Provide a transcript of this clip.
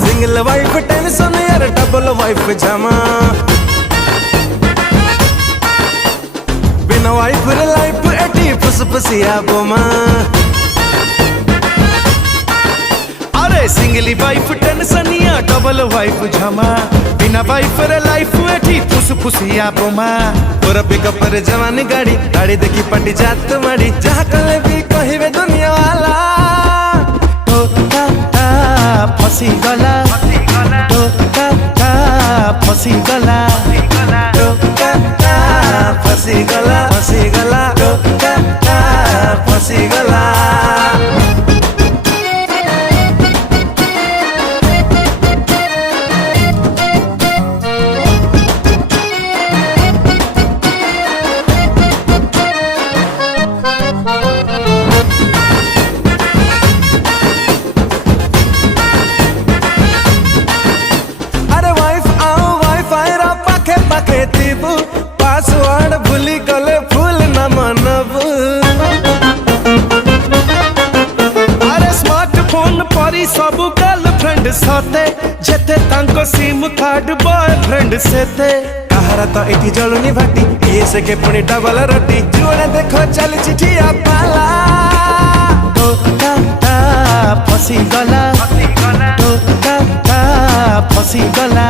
single wife tension यार double wife जमा बिना वाइफ रे लाइफ एटी फुसफुसिया बोमा अरे सिंगली वाइफ टेंशन या डबल वाइफ जमा बिना वाइफ रे लाइफ एटी फुसफुसिया बोमा तोरा पिकअप रे जवानी गाड़ी गाड़ी देखी पटी जात माड़ी जहाँ कले भी कहिबे दुनिया वाला फसी गला फसी गला फसी गला फसी गला फसी गला पासवर्ड भूली गले फूल न मनबू अरे स्मार्टफोन परी सब गर्लफ्रेंड सते जेते तांको सिम कार्ड बॉयफ्रेंड सेते कहारा तो इठी जलुनी भाटी ये से के पुणी डबल रोटी जुड़े देखो चल चिठिया पाला तो फसी गला तो फसी गला